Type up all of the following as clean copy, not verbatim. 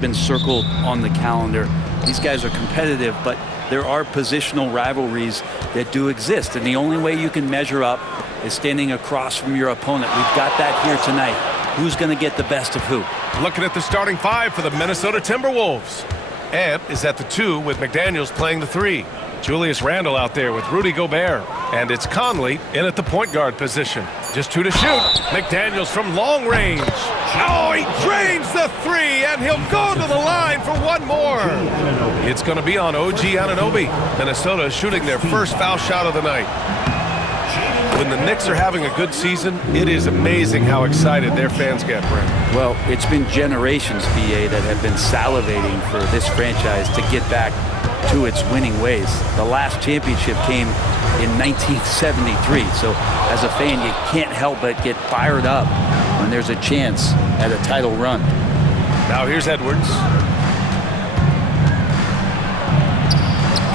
been circled on the calendar. These guys are competitive, but there are positional rivalries that do exist, and the only way you can measure up is standing across from your opponent. We've got that here tonight. Who's going to get the best of who? Looking at the starting five for the Minnesota Timberwolves. Ant is at the 2 with McDaniels playing the 3. Julius Randle out there with Rudy Gobert. And it's Conley in at the point guard position. Just 2 to shoot. McDaniels from long range. Oh, he drains the 3, and he'll go to the line for one more. It's going to be on OG Anunoby. Minnesota is shooting their first foul shot of the night. When the Knicks are having a good season, it is amazing how excited their fans get, Brent. Well, it's been generations, BA, that have been salivating for this franchise to get back to its winning ways. The last championship came in 1973, so as a fan, you can't help but get fired up when there's a chance at a title run. Now here's Edwards.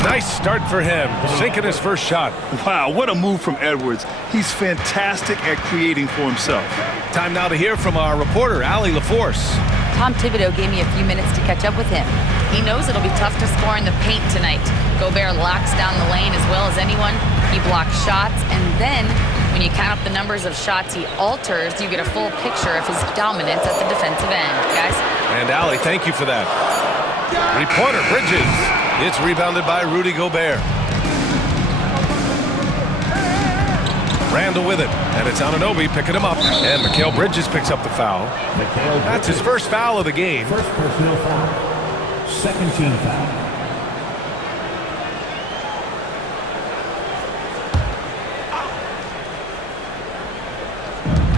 Nice start for him, sinking his first shot. Wow, what a move from Edwards. He's fantastic at creating for himself. Time now to hear from our reporter, Allie LaForce. Tom Thibodeau gave me a few minutes to catch up with him. He knows it'll be tough to score in the paint tonight. Gobert locks down the lane as well as anyone. He blocks shots, and then when you count up the numbers of shots he alters, you get a full picture of his dominance at the defensive end, guys. And Allie, thank you for that. Three-pointer, Bridges. It's rebounded by Rudy Gobert. Randle with it, and it's Anunoby picking him up. And Mikal Bridges picks up the foul. That's his first foul of the game. First personal foul. Second team foul.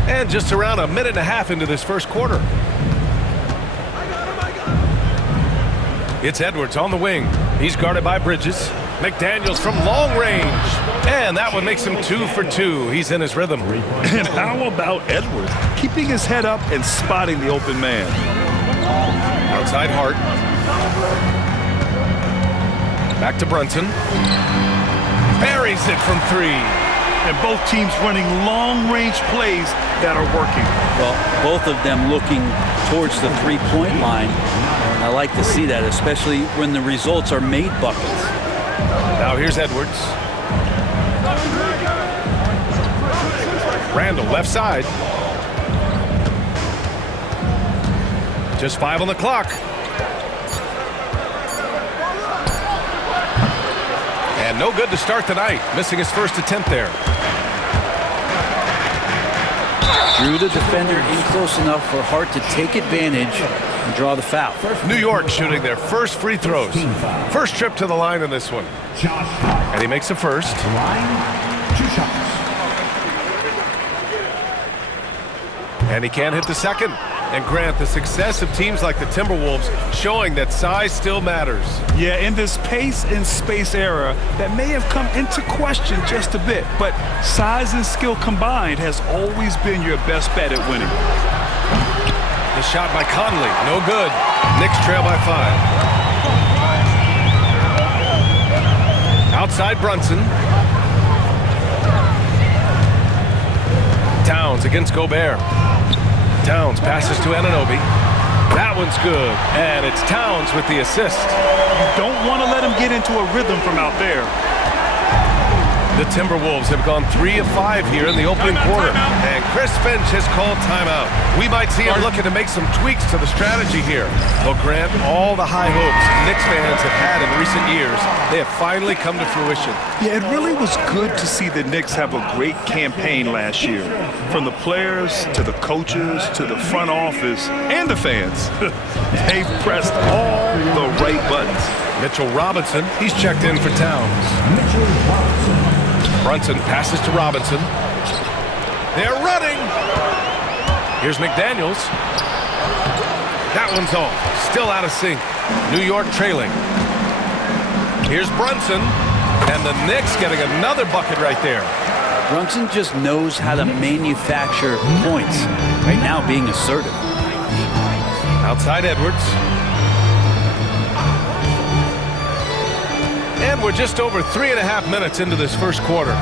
And just around a minute and a half into this first quarter. It's Edwards on the wing. He's guarded by Bridges. McDaniels from long range. And that one makes him 2 for 2. He's in his rhythm. And how about Edwards? Keeping his head up and spotting the open man. Outside Hart. Back to Brunson. Buries it from 3. And both teams running long-range plays that are working. Well, both of them looking towards the three-point line. And I like to see that, especially when the results are made buckets. Now here's Edwards. Randle, left side. Just 5 on the clock. And no good to start the night. Missing his first attempt there. Drew the defender in close enough for Hart to take advantage and draw the foul. New York shooting their first free throws. First trip to the line in this one. And he makes the first. Line, 2 shots. And he can't hit the second. And Grant, the success of teams like the Timberwolves showing that size still matters. Yeah, in this pace and space era, that may have come into question just a bit, but size and skill combined has always been your best bet at winning. The shot by Conley, no good. Knicks trail by 5. Outside Brunson. Towns against Gobert. Towns passes to Anunoby. That one's good, and it's Towns with the assist. You don't want to let him get into a rhythm from out there. The Timberwolves have gone 3 of 5 here in the opening quarter, and Chris Finch has called timeout. We might see him looking to make some tweaks to the strategy here. Well, Grant, all the high hopes Knicks fans have had in recent years, they have finally come to fruition. Yeah, it really was good to see the Knicks have a great campaign last year. From the players to the coaches to the front office and the fans. They've pressed all the right buttons. Mitchell Robinson, he's checked in for Towns. Mitchell Robinson. Brunson passes to Robinson. They're running. Here's McDaniels. That one's off. Still out of sync. New York trailing. Here's Brunson. And the Knicks getting another bucket right there. Brunson just knows how to manufacture points. Right now being assertive. Outside Edwards. And we're just over 3.5 minutes into this first quarter.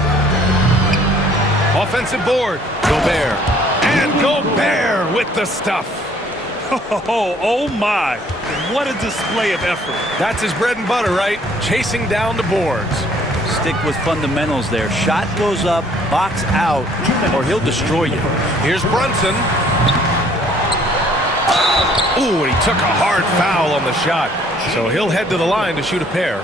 Offensive board. Gobert. And Gobert with the stuff. Oh my. What a display of effort. That's his bread and butter, right? Chasing down the boards. Stick with fundamentals there. Shot goes up, box out, or he'll destroy you. Here's Brunson. Ooh, and he took a hard foul on the shot. So he'll head to the line to shoot a pair.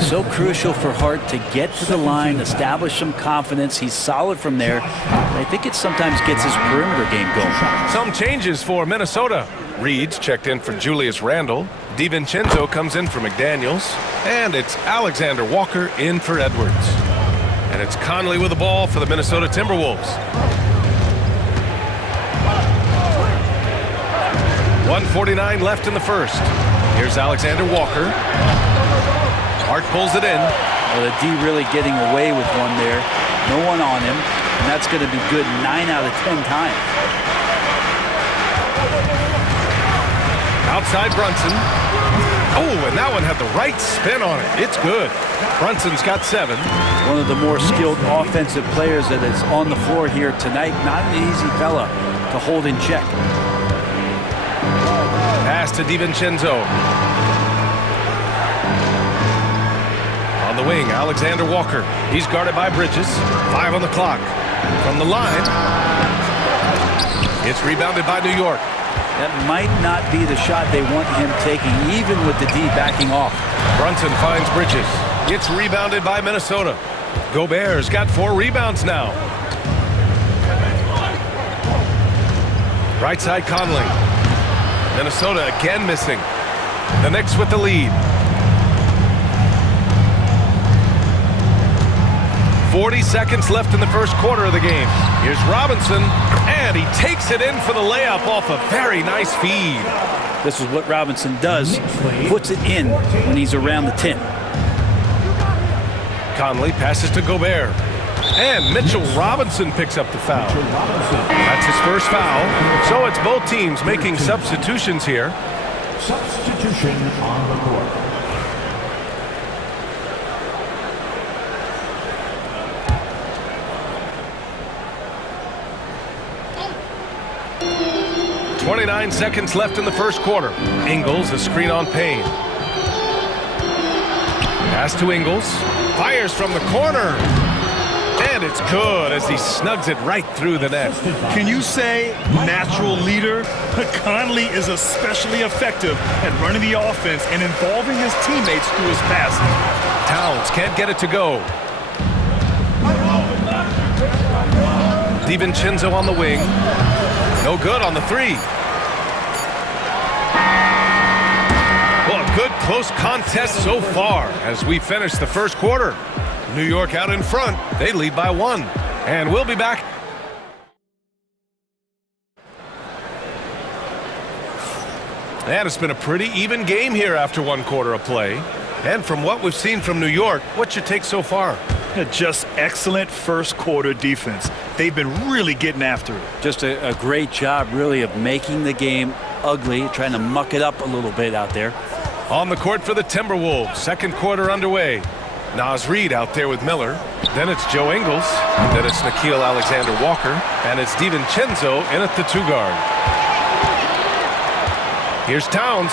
So crucial for Hart to get to the line, establish some confidence. He's solid from there. I think it sometimes gets his perimeter game going. Some changes for Minnesota. Reed's checked in for Julius Randle. DiVincenzo comes in for McDaniels. And it's Alexander Walker in for Edwards. And it's Conley with the ball for the Minnesota Timberwolves. 1:49 left in the first. Here's Alexander Walker. Hart pulls it in. Well, the D really getting away with one there. No one on him, and that's going to be good 9 out of 10 times. Outside Brunson. Oh, and that one had the right spin on it. It's good. Brunson's got 7. One of the more skilled offensive players that is on the floor here tonight. Not an easy fella to hold in check. Pass to DiVincenzo. On the wing, Alexander Walker. He's guarded by Bridges. 5 on the clock. From the line. It's rebounded by New York. That might not be the shot they want him taking, even with the D backing off. Brunson finds Bridges. It's rebounded by Minnesota. Gobert's got 4 rebounds now. Right side Conley. Minnesota again missing. The Knicks with the lead. 40 seconds left in the first quarter of the game. Here's Robinson, and he takes it in for the layup off a very nice feed. This is what Robinson does. Puts it in when he's around the 10. Conley passes to Gobert. And Mitchell Robinson picks up the foul. That's his first foul. So it's both teams making substitutions here. Substitution on the court. .29 seconds left in the first quarter. Ingles, a screen on Payne. Pass to Ingles. Fires from the corner. And it's good as he snugs it right through the net. Can you say natural leader? Conley is especially effective at running the offense and involving his teammates through his passing. Towns can't get it to go. DiVincenzo on the wing. No good on the 3. Well, a good close contest so far as we finish the first quarter. New York out in front. They lead by 1. And we'll be back. And it's been a pretty even game here after 1 quarter of play. And from what we've seen from New York, what's your take so far? Just excellent first quarter defense. They've been really getting after it. Just a great job, really, of making the game ugly, trying to muck it up a little bit out there. On the court for the Timberwolves. Second quarter underway. Naz Reid out there with Miller. Then it's Joe Ingles. Then it's Nickeil Alexander-Walker. And it's DiVincenzo in at the 2 guard. Here's Towns.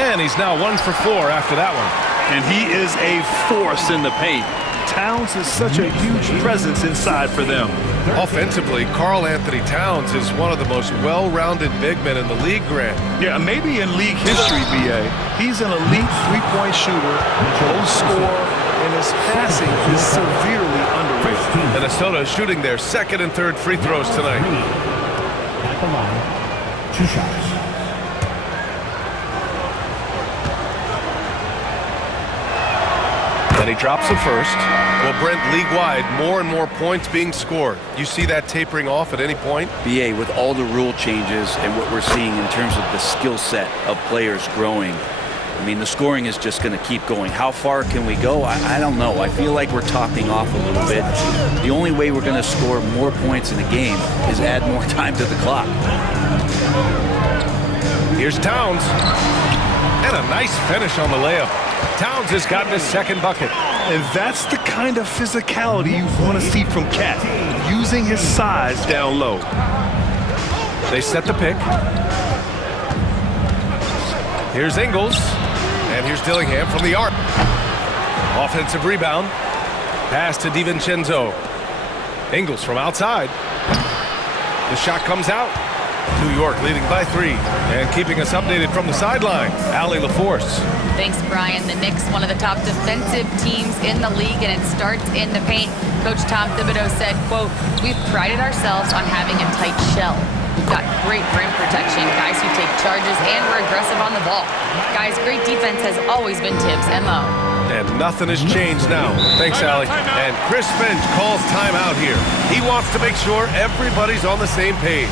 And he's now 1 for 4 after that one. And he is a force in the paint. Towns is such a huge presence inside for them. Offensively, Karl Anthony Towns is one of the most well-rounded big men in the league, Grant. Yeah, maybe in league history, B.A. He's an elite three-point shooter, low scorer, and his passing is severely underrated. Minnesota is shooting their second and third free throws tonight. At the line, 2 shots. Then he drops the first. Well, Brent, league-wide, more and more points being scored. You see that tapering off at any point? BA, with all the rule changes and what we're seeing in terms of the skill set of players growing, I mean, the scoring is just going to keep going. How far can we go? I don't know. I feel like we're topping off a little bit. The only way we're going to score more points in a game is add more time to the clock. Here's Towns. And a nice finish on the layup. Towns has gotten his second bucket. And that's the kind of physicality you want to see from Cat, using his size down low. They set the pick. Here's Ingles. And here's Dillingham from the arc. Offensive rebound. Pass to DiVincenzo. Ingles from outside. The shot comes out. New York leading by 3. And keeping us updated from the sideline, Allie LaForce. Thanks, Brian. The Knicks, one of the top defensive teams in the league, and it starts in the paint. Coach Tom Thibodeau said, quote, "We've prided ourselves on having a tight shell. We've got great rim protection, guys who take charges, and we're aggressive on the ball. Guys, great defense has always been Tibbs' MO." And nothing has changed now. Thanks, Allie. And Chris Finch calls timeout here. He wants to make sure everybody's on the same page.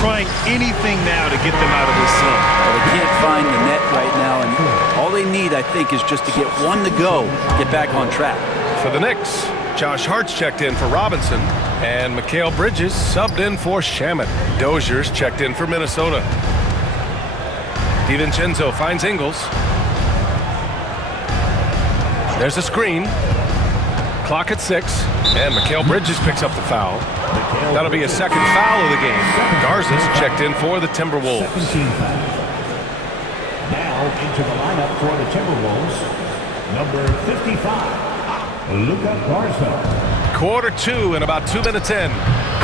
Trying anything now to get them out of this slump. Well, they can't find the net right now, and all they need, I think, is just to get one to go, get back on track. For the Knicks, Josh Hart's checked in for Robinson, and Mikal Bridges subbed in for Shamet. Dozier's checked in for Minnesota. DiVincenzo finds Ingles. There's a screen. Clock at 6, and Mikal Bridges picks up the foul. That'll be a second foul of the game. Garza's checked in for the Timberwolves. 17 fouls. Now into the lineup for the Timberwolves, number 55, Luka Garza. Quarter 2 and about 2 minutes in.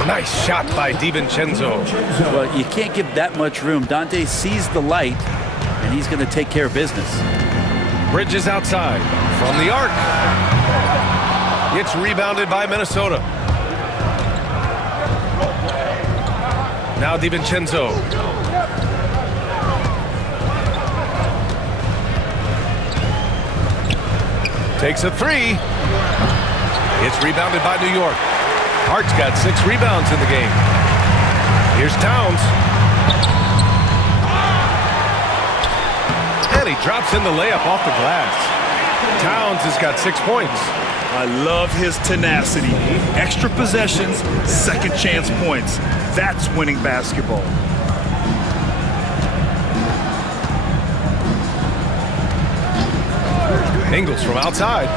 Nice shot by DiVincenzo. Well, you can't give that much room. Dante sees the light, and he's going to take care of business. Bridges outside from the arc. It's rebounded by Minnesota. Now DiVincenzo. Takes a 3. It's rebounded by New York. Hart's got 6 rebounds in the game. Here's Towns. And he drops in the layup off the glass. Towns has got 6 points. I love his tenacity. Extra possessions, second chance points. That's winning basketball. Ingles from outside.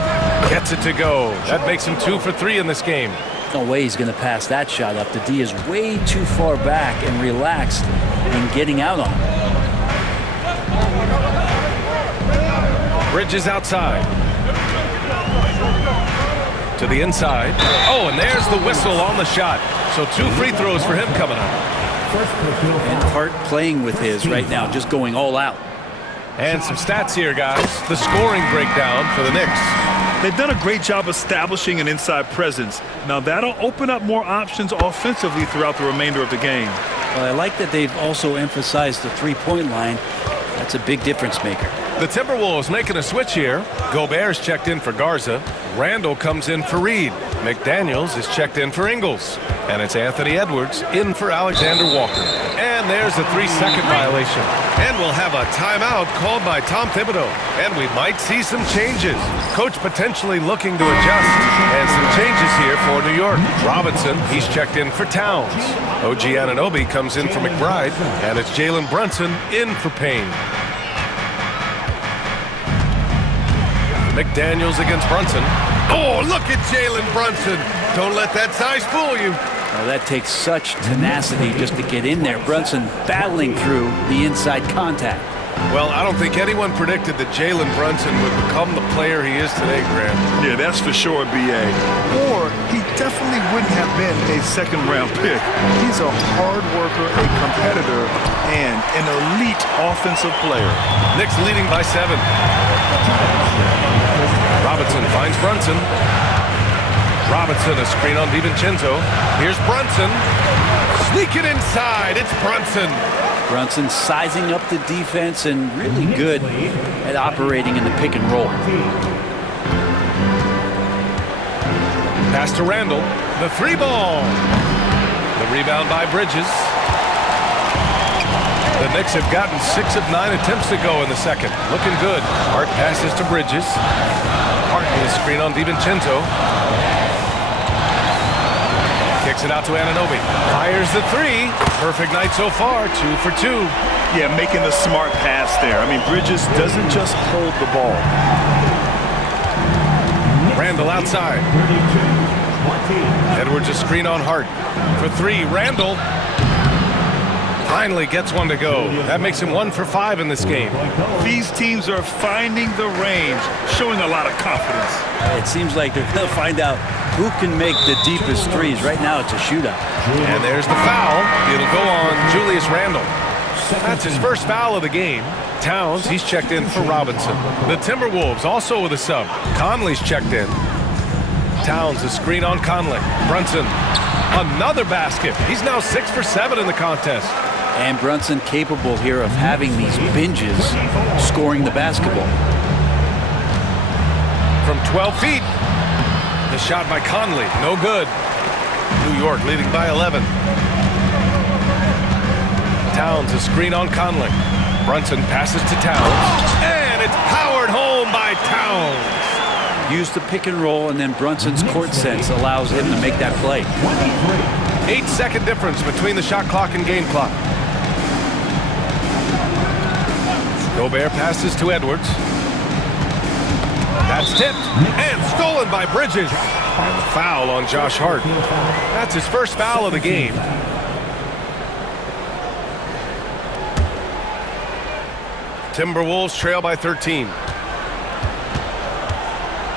Gets it to go. That makes him 2 for 3 in this game. No way he's going to pass that shot up. The D is way too far back and relaxed in getting out on him. Bridges outside. To the inside. Oh, and there's the whistle on the shot. So 2 free throws for him coming up. And Hart playing with his right now, just going all out. And some stats here, guys. The scoring breakdown for the Knicks. They've done a great job establishing an inside presence. Now that'll open up more options offensively throughout the remainder of the game. Well, I like that they've also emphasized the three-point line. That's a big difference maker. The Timberwolves making a switch here. Gobert's checked in for Garza. Randall comes in for Reed. McDaniels is checked in for Ingles. And it's Anthony Edwards in for Alexander Walker. And there's a 3-second violation. And we'll have a timeout called by Tom Thibodeau. And we might see some changes. Coach potentially looking to adjust. And some changes here for New York. Robinson, he's checked in for Towns. OG Anunoby comes in for McBride. And it's Jalen Brunson in for Payne. McDaniels against Brunson. Oh, look at Jalen Brunson. Don't let that size fool you. Well, that takes such tenacity just to get in there. Brunson battling through the inside contact. Well, I don't think anyone predicted that Jalen Brunson would become the player he is today, Grant. Yeah, that's for sure, B.A. Or he definitely wouldn't have been a second-round pick. He's a hard worker, a competitor, and an elite offensive player. Knicks leading by 7. Robinson finds Brunson. Robinson, a screen on DiVincenzo. Here's Brunson. Sneak it inside. It's Brunson. Brunson sizing up the defense and really good at operating in the pick and roll. Pass to Randall. The 3-ball. The rebound by Bridges. The Knicks have gotten 6 of 9 attempts to go in the second. Looking good. Hart passes to Bridges. Hart with a screen on DiVincenzo. Kicks it out to Anunoby. Fires the 3. Perfect night so far. 2 for 2. Yeah, making the smart pass there. I mean, Bridges doesn't just hold the ball. Randall outside. Edwards a screen on Hart. For 3, Randall. Finally gets one to go. That makes him 1 for 5 in this game. These teams are finding the range, showing a lot of confidence. It seems like they're going to find out who can make the deepest threes. Right now, it's a shootout. And there's the foul. It'll go on Julius Randle. That's his first foul of the game. Towns, he's checked in for Robinson. The Timberwolves also with a sub. Conley's checked in. Towns, a screen on Conley. Brunson, another basket. He's now 6 for 7 in the contest. And Brunson capable here of having these binges, scoring the basketball. From 12 feet. The shot by Conley, no good. New York leading by 11. Towns, a screen on Conley. Brunson passes to Towns. And it's powered home by Towns. Use the pick and roll, and then Brunson's court sense allows him to make that play. 8-second difference between the shot clock and game clock. Gobert passes to Edwards. That's tipped and stolen by Bridges. And the foul on Josh Hart. That's his first foul of the game. Timberwolves trail by 13.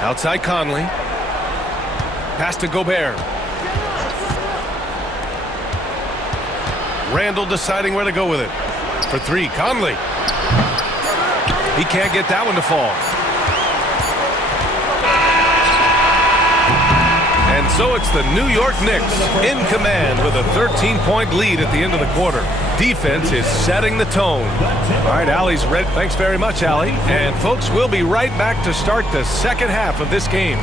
Outside Conley. Pass to Gobert. Randle deciding where to go with it. For 3, Conley. He can't get that one to fall. And so it's the New York Knicks in command with a 13-point lead at the end of the quarter. Defense is setting the tone. All right, Allie's ready. Thanks very much, Allie. And folks, we'll be right back to start the second half of this game.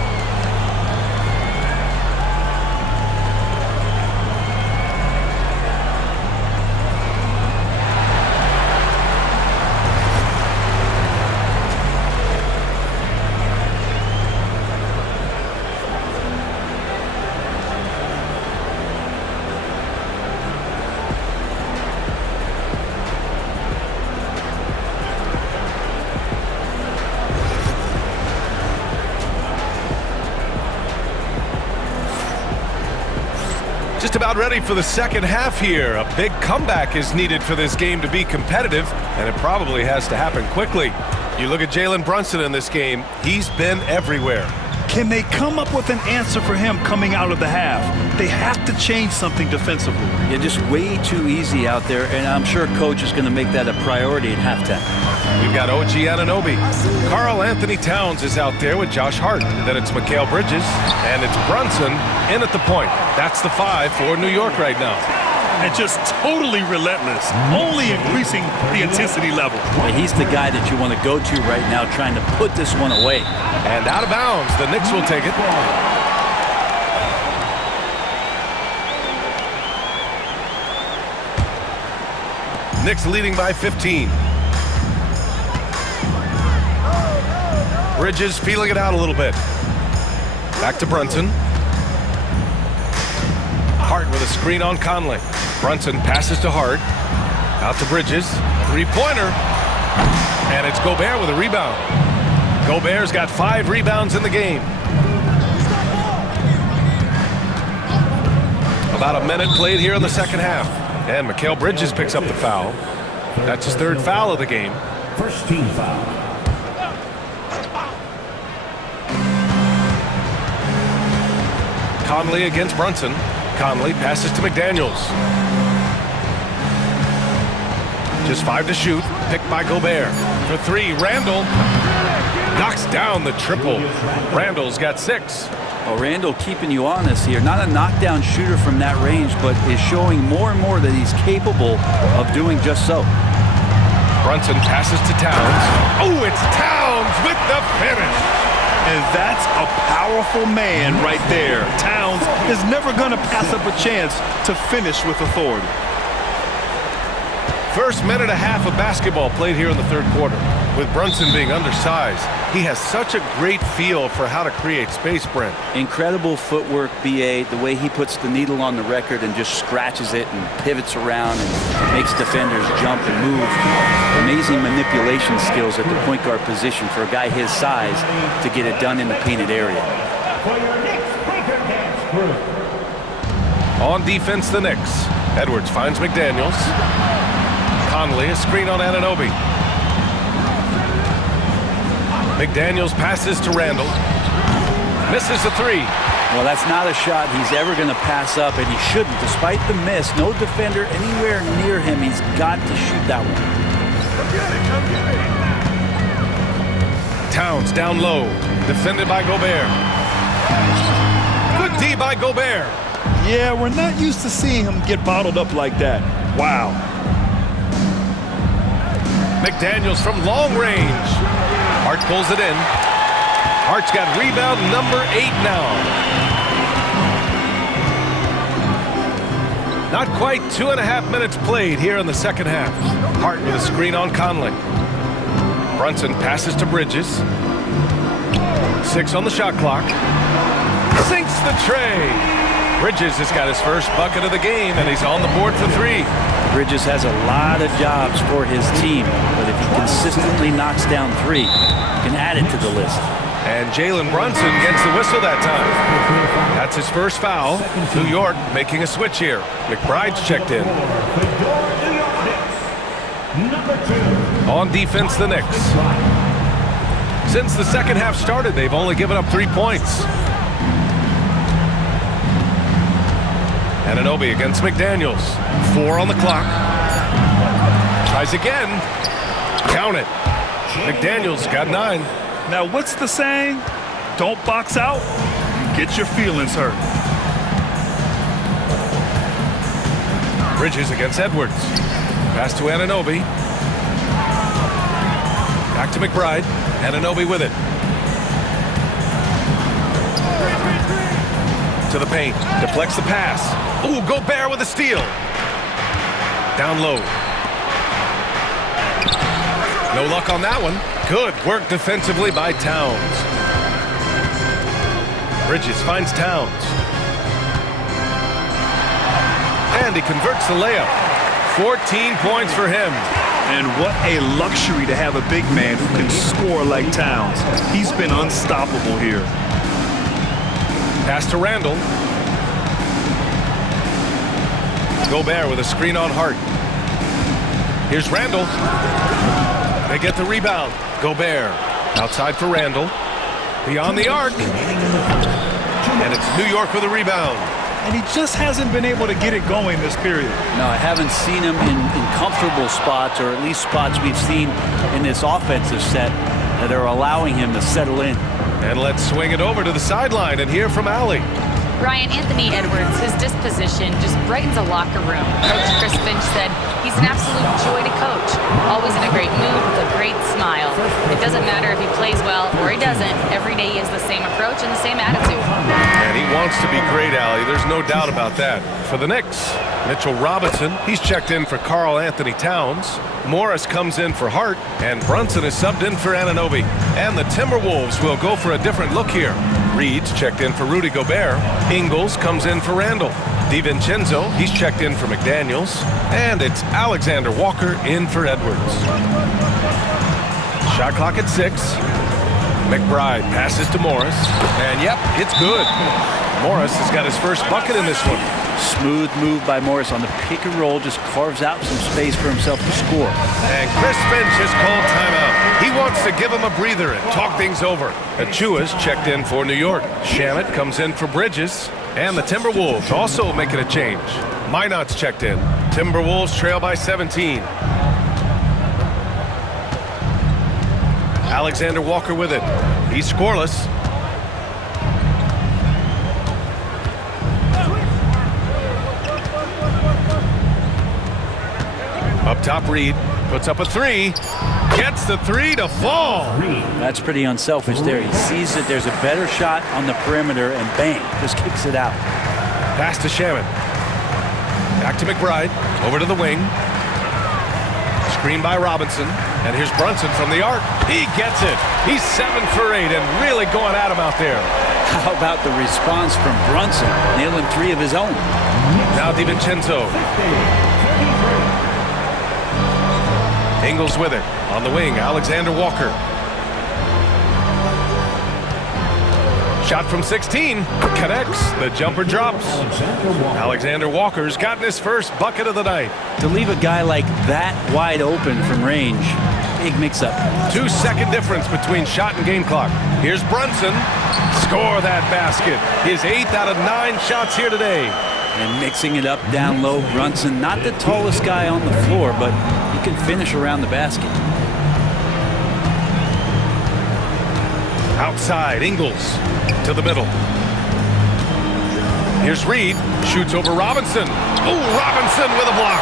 Just about ready for the second half here. A big comeback is needed for this game to be competitive, and it probably has to happen quickly. You look at Jalen Brunson in this game, he's been everywhere. Can they come up with an answer for him coming out of the half? They have to change something defensively. Yeah, just way too easy out there, and I'm sure coach is going to make that a priority at halftime. We've got OG Anunoby. Karl Anthony Towns is out there with Josh Hart. Then it's Mikal Bridges, and it's Brunson in at the point. That's the 5 for New York right now. And just totally relentless, only increasing the intensity level. Yeah, he's the guy that you want to go to right now, trying to put this one away. And out of bounds, the Knicks will take it. Knicks leading by 15. Bridges feeling it out a little bit. Back to Brunson. Hart with a screen on Conley. Brunson passes to Hart. Out to Bridges. 3-pointer. And it's Gobert with a rebound. Gobert's got 5 rebounds in the game. About a minute played here in the second half. And Mikal Bridges picks up the foul. That's his 3rd foul of the game. First team foul. Conley against Brunson. Conley passes to McDaniels. Just 5 to shoot. Picked by Gobert. For 3, Randle knocks down the triple. Randle's got 6. Well, Randle keeping you honest here. Not a knockdown shooter from that range, but is showing more and more that he's capable of doing just so. Brunson passes to Towns. Oh, it's Towns with the finish. And that's a powerful man right there. Towns is never going to pass up a chance to finish with authority. First minute and a half of basketball played here in the 3rd quarter. With Brunson being undersized, he has such a great feel for how to create space, Brent. Incredible footwork, BA, the way he puts the needle on the record and just scratches it and pivots around and makes defenders jump and move. Amazing manipulation skills at the point guard position for a guy his size to get it done in the painted area. On defense, the Knicks. Edwards finds McDaniels. Conley, a screen on Anunoby. McDaniels passes to Randall. Misses the three. Well, that's not a shot he's ever going to pass up, and he shouldn't. Despite the miss, no defender anywhere near him. He's got to shoot that one. Towns down low, defended by Gobert. Good D by Gobert. Yeah, we're not used to seeing him get bottled up like that. Wow. McDaniels from long range. Hart pulls it in. Hart's got rebound number 8 now. Not quite 2.5 minutes played here in the second half. Hart with a screen on Conley. Brunson passes to Bridges. 6 on the shot clock. Sinks the tray. Bridges has got his first bucket of the game, and he's on the board for 3. Bridges has a lot of jobs for his team, but if he consistently knocks down 3, you can add it to the list. And Jalen Brunson gets the whistle that time. That's his first foul. New York making a switch here. McBride's checked in. On defense, the Knicks. Since the second half started, they've only given up 3 points. Anunoby against McDaniels. 4 on the clock. Tries again. Count it. McDaniels got 9. Now, what's the saying? Don't box out. You get your feelings hurt. Bridges against Edwards. Pass to Anunoby. Back to McBride. Anunoby with it. To the paint. Deflects the pass. Ooh, Gobert with a steal. Down low. No luck on that one. Good work defensively by Towns. Bridges finds Towns. And he converts the layup. 14 points for him. And what a luxury to have a big man who can score like Towns. He's been unstoppable here. Pass to Randall. Gobert with a screen on Hart. Here's Randall. They get the rebound. Gobert outside for Randall. Beyond the arc. And it's New York with a rebound. And he just hasn't been able to get it going this period. No, I haven't seen him in comfortable spots, or at least spots we've seen in this offensive set that are allowing him to settle in. And let's swing it over to the sideline and hear from Allie. Ryan, Anthony Edwards, his disposition just brightens a locker room. Coach Chris Finch said he's an absolute joy to coach. Always in a great mood with a great smile. It doesn't matter if he plays well or he doesn't. Every day he has the same approach and the same attitude. And he wants to be great, Allie. There's no doubt about that. For the Knicks, Mitchell Robinson, he's checked in for Karl Anthony Towns. Morris comes in for Hart, and Brunson is subbed in for Anunoby. And the Timberwolves will go for a different look here. Reed's checked in for Rudy Gobert. Ingles comes in for Randall. DiVincenzo, he's checked in for McDaniels. And it's Alexander Walker in for Edwards. Shot clock at 6. McBride passes to Morris. And yep, it's good. Morris has got his first bucket in this one. Smooth move by Morris on the pick and roll, just carves out some space for himself to score. And Chris Finch has called timeout. He wants to give him a breather and talk things over. Achua's checked in for New York. Shamet comes in for Bridges. And the Timberwolves also making a change. Minot's checked in. Timberwolves trail by 17. Alexander Walker with it. He's scoreless. Up top, Reed puts up a 3. Gets the 3 to fall. That's pretty unselfish there. He sees that there's a better shot on the perimeter and bang, just kicks it out. Pass to Shamet. Back to McBride. Over to the wing. Screen by Robinson. And here's Brunson from the arc. He gets it. He's 7 for 8 and really going at him out there. How about the response from Brunson, nailing 3 of his own? Now DiVincenzo. Ingles with it. On the wing, Alexander Walker. Shot from 16. Connects. The jumper drops. Alexander Walker's gotten his first bucket of the night. To leave a guy like that wide open from range, big mix-up. 2-second difference between shot and game clock. Here's Brunson. Score that basket. His 8th out of 9 shots here today. And mixing it up down low, Brunson, not the tallest guy on the floor, but he can finish around the basket. Outside, Ingles to the middle. Here's Reed. Shoots over Robinson. Oh, Robinson with a block.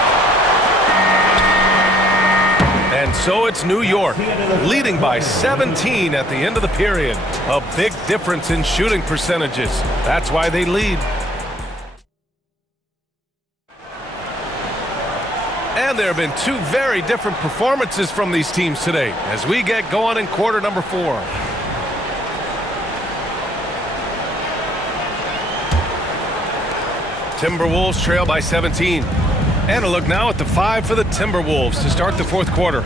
And so it's New York, leading by 17 at the end of the period. A big difference in shooting percentages. That's why they lead. And there have been 2 very different performances from these teams today as we get going in quarter number 4. Timberwolves trail by 17. And a look now at the 5 for the Timberwolves to start the 4th quarter.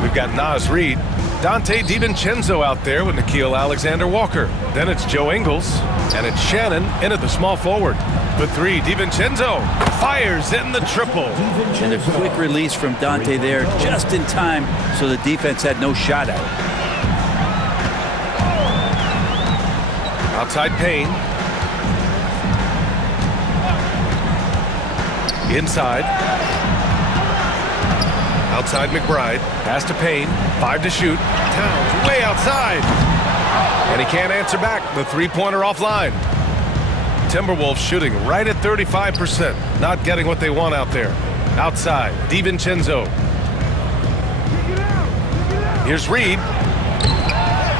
We've got Naz Reid, Dante DiVincenzo out there with Nickeil Alexander-Walker. Then it's Joe Ingles, and it's Shannon in at the small forward. The 3, DiVincenzo fires in the triple. And a quick release from Dante there just in time, so the defense had no shot at it. Outside Payne. Inside. Outside McBride. Pass to Payne. 5 to shoot. Towns way outside. And he can't answer back. The three-pointer offline. Timberwolves shooting right at 35%. Not getting what they want out there. Outside. DiVincenzo. Here's Reed.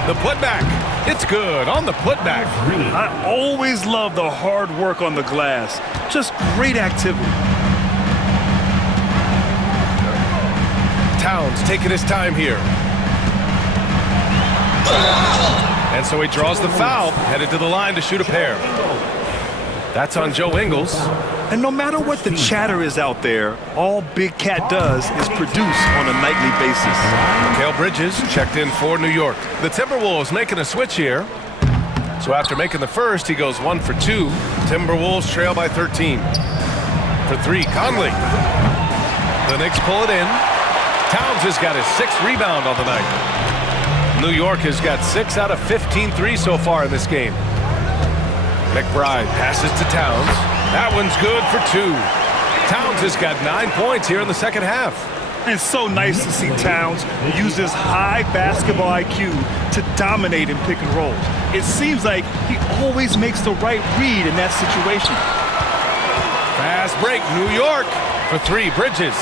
The putback. It's good on the putback. I always love the hard work on the glass. Just great activity. Towns taking his time here. And so he draws the foul, headed to the line to shoot a pair. That's on Joe Ingles. And no matter what the chatter is out there, all Big Cat does is produce on a nightly basis. Mikal Bridges checked in for New York. The Timberwolves making a switch here. So after making the first, he goes 1 for 2. Timberwolves trail by 13. For 3, Conley. The Knicks pull it in. Towns has got his 6th rebound on the night. New York has got 6 out of 15 threes so far in this game. McBride passes to Towns. That one's good for 2. Towns has got 9 points here in the second half. It's so nice to see Towns use his high basketball IQ to dominate in pick and rolls. It seems like he always makes the right read in that situation. Fast break, New York for 3, Bridges.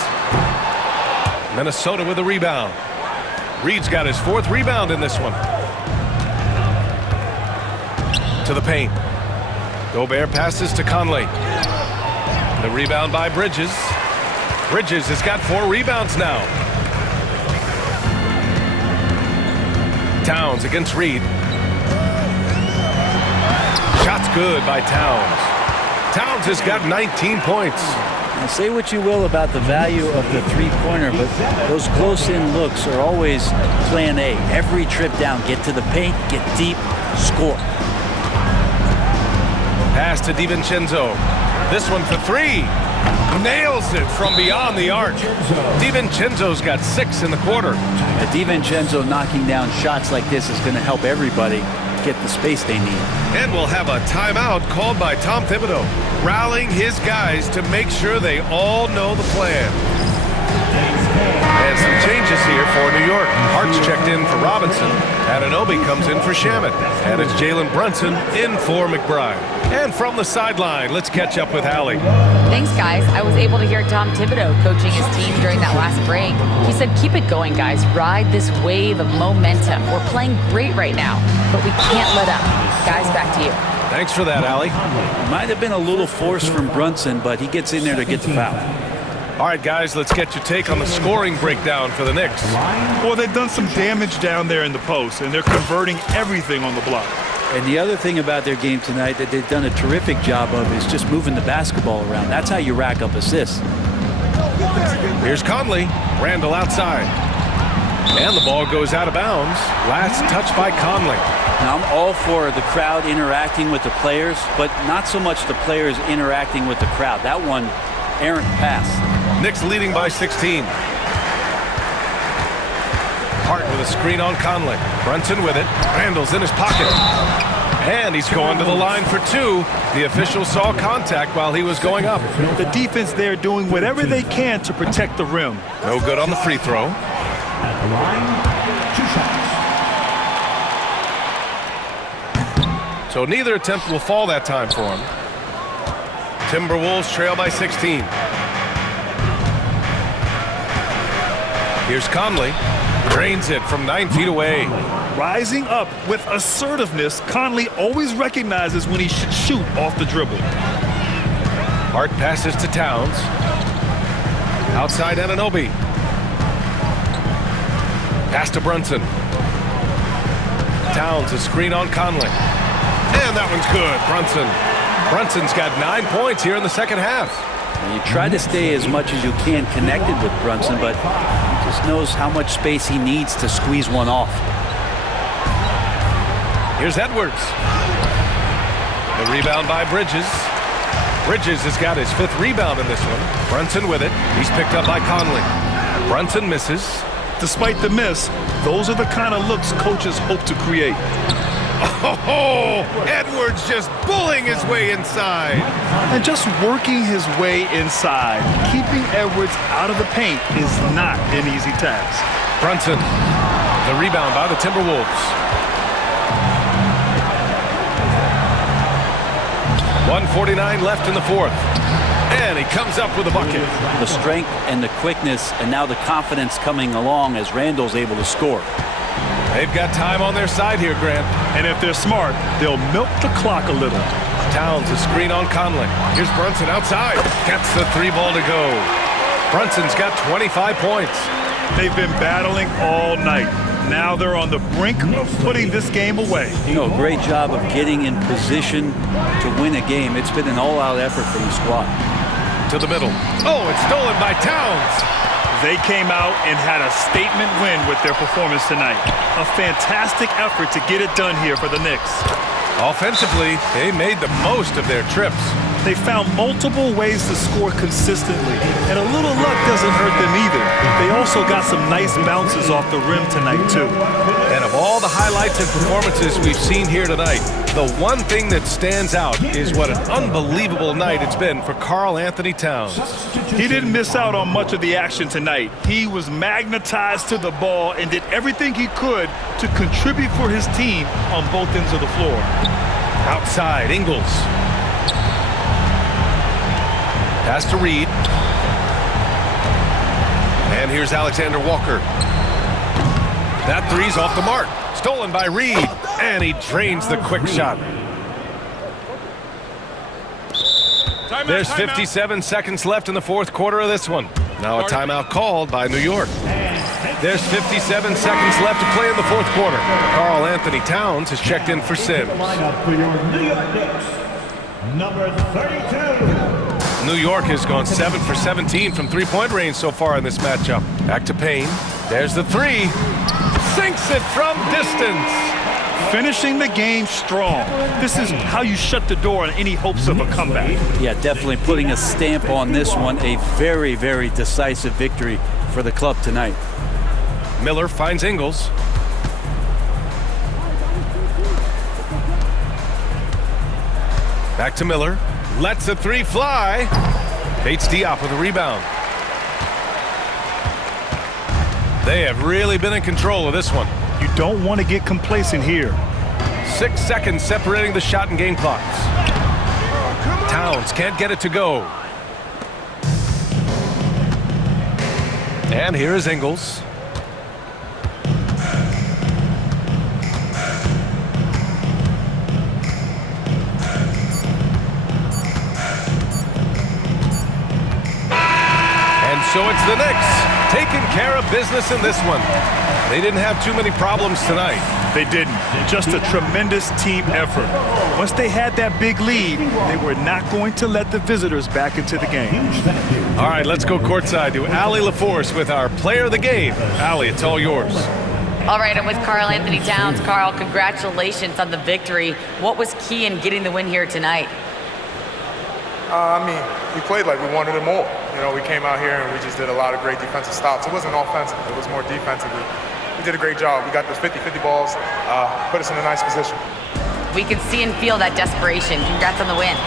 Minnesota with a rebound. Reed's got his 4th rebound in this one. To the paint. Gobert passes to Conley. The rebound by Bridges. Bridges has got 4 rebounds now. Towns against Reed. Shot's good by Towns. Towns has got 19 points. Now, say what you will about the value of the three-pointer, but those close-in looks are always plan A. Every trip down, get to the paint, get deep, score. Pass to DiVincenzo. This one for 3. Nails it from beyond the arc. DiVincenzo's got 6 in the quarter. DiVincenzo knocking down shots like this is going to help everybody get the space they need. And we'll have a timeout called by Tom Thibodeau, rallying his guys to make sure they all know the plan. And some changes here for New York. Hart's checked in for Robinson. Anunoby comes in for Shamet. And it's Jalen Brunson in for McBride. And from the sideline, let's catch up with Allie. Thanks, guys. I was able to hear Tom Thibodeau coaching his team during that last break. He said, keep it going, guys. Ride this wave of momentum. We're playing great right now, but we can't let up. Guys, back to you. Thanks for that, Allie. Might have been a little force from Brunson, but he gets in there to get the foul. All right, guys, let's get your take on the scoring breakdown for the Knicks. Well, they've done some damage down there in the post, and they're converting everything on the block. And the other thing about their game tonight that they've done a terrific job of is just moving the basketball around. That's how you rack up assists. Here's Conley. Randall outside. And the ball goes out of bounds. Last touch by Conley. Now, I'm all for the crowd interacting with the players, but not so much the players interacting with the crowd. That one, errant pass. Knicks leading by 16. Hart with a screen on Conley. Brunson with it. Randall's in his pocket. And he's going to the line for two. The official saw contact while he was going up. The defense there doing whatever they can to protect the rim. No good on the free throw. At the line, 2 shots. So neither attempt will fall that time for him. Timberwolves trail by 16. Here's Conley. Drains it from 9 feet away. Rising up with assertiveness, Conley always recognizes when he should shoot off the dribble. Hart passes to Towns. Outside Anunoby. Pass to Brunson. Towns a screen on Conley. And that one's good. Brunson's got 9 points here in the second half. You try to stay as much as you can connected with Brunson, but he just knows how much space he needs to squeeze one off. Here's Edwards. The rebound by Bridges. Bridges has got his 5th rebound in this one. Brunson with it. He's picked up by Conley. Brunson misses. Despite the miss, those are the kind of looks coaches hope to create. Oh, Edwards just bullying his way inside. And just working his way inside, keeping Edwards out of the paint is not an easy task. Brunson, the rebound by the Timberwolves. 1:49 left in the fourth. And he comes up with a bucket. The strength and the quickness and now the confidence coming along as Randall's able to score. They've got time on their side here, Grant. And if they're smart, they'll milk the clock a little. Towns a screen on Conley. Here's Brunson outside. Gets the 3 ball to go. Brunson's got 25 points. They've been battling all night. Now they're on the brink of putting this game away. Great job of getting in position to win a game. It's been an all-out effort from the squad. To the middle. Oh, it's stolen by Towns. They came out and had a statement win with their performance tonight. A fantastic effort to get it done here for the Knicks. Offensively, they made the most of their trips. They found multiple ways to score consistently, and a little luck doesn't hurt them either. They also got some nice bounces off the rim tonight, too. And of all the highlights and performances we've seen here tonight, the one thing that stands out is what an unbelievable night it's been for Karl Anthony Towns. He didn't miss out on much of the action tonight. He was magnetized to the ball and did everything he could to contribute for his team on both ends of the floor. Outside, Ingles. Pass to Reed. And here's Alexander Walker. That three's off the mark. Stolen by Reed. And he drains the quick shot. There's 57 seconds left in the fourth quarter of this one. Now a timeout called by New York. There's 57 seconds left to play in the fourth quarter. Karl Anthony Towns has checked in for Sims. Lineup for your New York Knicks, number 32. New York has gone 7 for 17 from three-point range so far in this matchup. Back to Payne. There's the three. Sinks it from distance. Finishing the game strong. This is how you shut the door on any hopes of a comeback. Yeah, definitely putting a stamp on this one. A very, very decisive victory for the club tonight. Miller finds Ingles. Back to Miller. Lets the three fly. Bates Diop with a rebound. They have really been in control of this one. You don't want to get complacent here. 6 seconds separating the shot and game clocks. Towns can't get it to go. And here is Ingles. So it's the Knicks taking care of business in this one. They didn't have too many problems tonight. They didn't. Just a tremendous team effort. Once they had that big lead, they were not going to let the visitors back into the game. All right, let's go courtside to Allie LaForce with our player of the game. Allie, it's all yours. All right, I'm with Karl Anthony Towns. Karl, congratulations on the victory. What was key in getting the win here tonight? I mean, we played like we wanted it more. You know, we came out here and we just did a lot of great defensive stops. It wasn't offensive. It was more defensively. We did a great job. We got those 50-50 balls, put us in a nice position. We could see and feel that desperation. Congrats on the win.